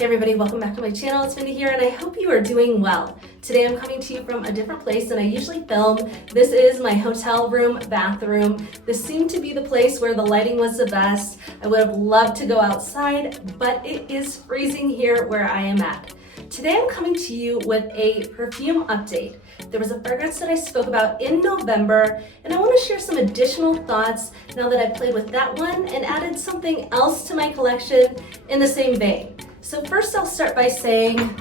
Hey everybody, welcome back to my channel. It's Mindy here and I hope you are doing well. Today I'm coming to you from a different place than I usually film. This is my hotel room bathroom. This seemed to be the place where the lighting was the best. I would have loved to go outside, but it is freezing here where I am at. Today I'm coming to you with a perfume update. There was a fragrance that I spoke about in November, and I want to share some additional thoughts now that I've played with that one and added something else to my collection in the same vein. So first I'll start by saying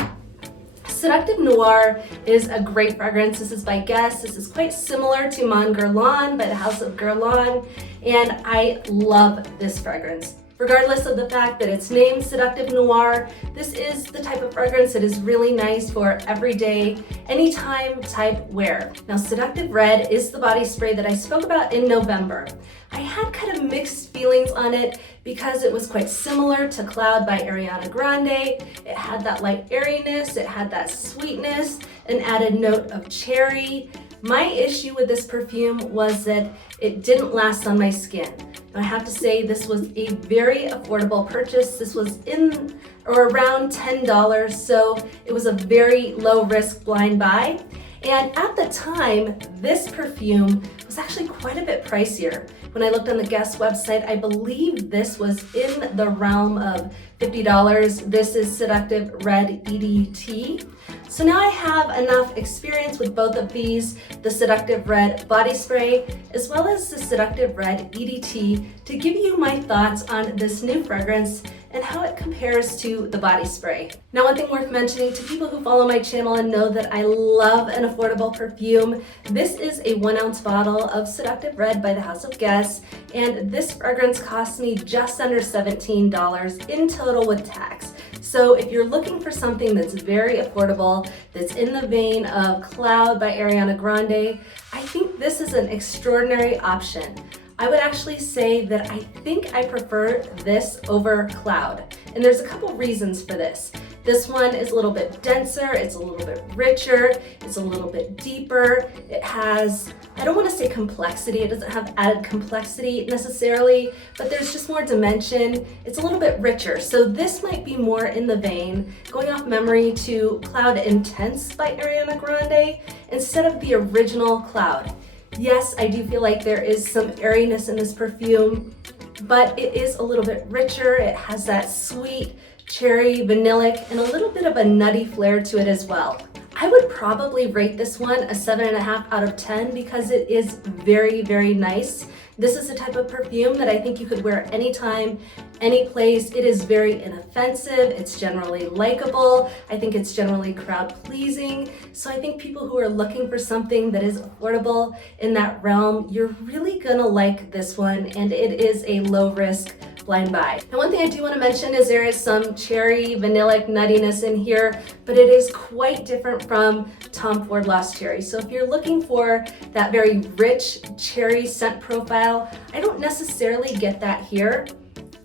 Seductive Noir is a great fragrance. This is by Guess. This is quite similar to Mon Guerlain by the House of Guerlain, and I love this fragrance. Regardless of the fact that it's named Seductive Noir, this is the type of fragrance that is really nice for everyday, anytime type wear. Now, Seductive Red is the body spray that I spoke about in November. I had kind of mixed feelings on it because it was quite similar to Cloud by Ariana Grande. It had that light airiness, it had that sweetness, an added note of cherry. My issue with this perfume was that it didn't last on my skin. I have to say this was a very affordable purchase. This was in or around $10, so it was a very low risk blind buy. And at the time, this perfume was actually quite a bit pricier. When I looked on the Guess website, I believe this was in the realm of $50. This is Seductive Red EDT. So now I have enough experience with both of these, the Seductive Red body spray, as well as the Seductive Red EDT, to give you my thoughts on this new fragrance and how it compares to the body spray. Now, one thing worth mentioning to people who follow my channel and know that I love an affordable perfume, this is a 1 ounce bottle of Seductive Red by the House of Guess, and this fragrance cost me just under $17 in total with tax. So if you're looking for something that's very affordable, that's in the vein of Cloud by Ariana Grande, I think this is an extraordinary option. I would actually say that I think I prefer this over Cloud. And there's a couple reasons for this. This one is a little bit denser, it's a little bit richer, it's a little bit deeper. It has, I don't want to say complexity, it doesn't have added complexity necessarily, but there's just more dimension. It's a little bit richer. So this might be more in the vein, going off memory, to Cloud Intense by Ariana Grande instead of the original Cloud. Yes, I do feel like there is some airiness in this perfume, but it is a little bit richer. It has that sweet cherry, vanillic, and a little bit of a nutty flair to it as well. I would probably rate this one a 7.5 out of 10 because it is very, very nice. This is the type of perfume that I think you could wear anytime, any place. It is very inoffensive. It's generally likable. I think it's generally crowd pleasing. So I think people who are looking for something that is affordable in that realm, you're really gonna like this one, and it is a low risk blind buy. Now, one thing I do want to mention is there is some cherry, vanillic nuttiness in here, but it is quite different from Tom Ford Lost Cherry. So if you're looking for that very rich cherry scent profile, I don't necessarily get that here.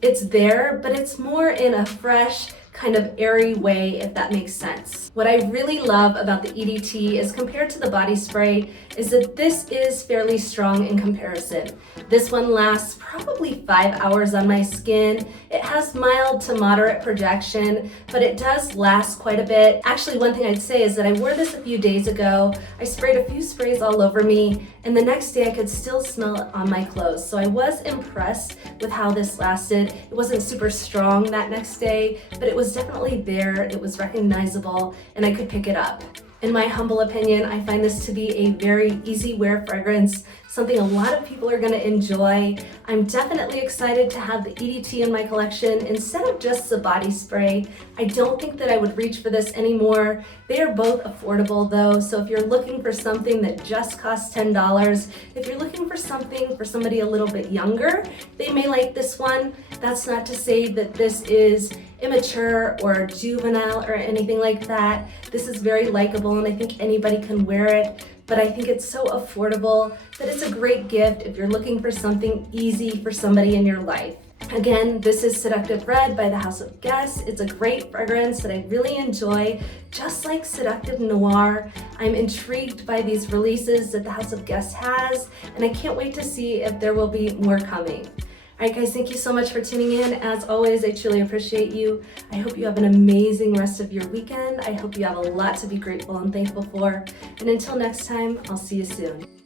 It's there, but it's more in a fresh, kind of airy way, if that makes sense. What I really love about the EDT is compared to the body spray is that this is fairly strong in comparison. This one lasts probably 5 hours on my skin. It has mild to moderate projection, but it does last quite a bit. Actually, one thing I'd say is that I wore this a few days ago. I sprayed a few sprays all over me, and the next day I could still smell it on my clothes. So I was impressed with how this lasted. It wasn't super strong that next day, but it was definitely there. It was recognizable, and I could pick it up. In my humble opinion, I find this to be a very easy wear fragrance, something a lot of people are going to enjoy. I'm definitely excited to have the EDT in my collection instead of just the body spray. I don't think that I would reach for this anymore. They are both affordable though, so if you're looking for something that just costs $10, if you're looking for something for somebody a little bit younger, they may like this one. That's not to say that this is immature or juvenile or anything like that. This is very likable and I think anybody can wear it, but I think it's so affordable that it's a great gift if you're looking for something easy for somebody in your life. Again, this is Seductive Red by the House of Guess. It's a great fragrance that I really enjoy, just like Seductive Noir. I'm intrigued by these releases that the House of Guess has, and I can't wait to see if there will be more coming. All right, guys, thank you so much for tuning in. As always, I truly appreciate you. I hope you have an amazing rest of your weekend. I hope you have a lot to be grateful and thankful for. And until next time, I'll see you soon.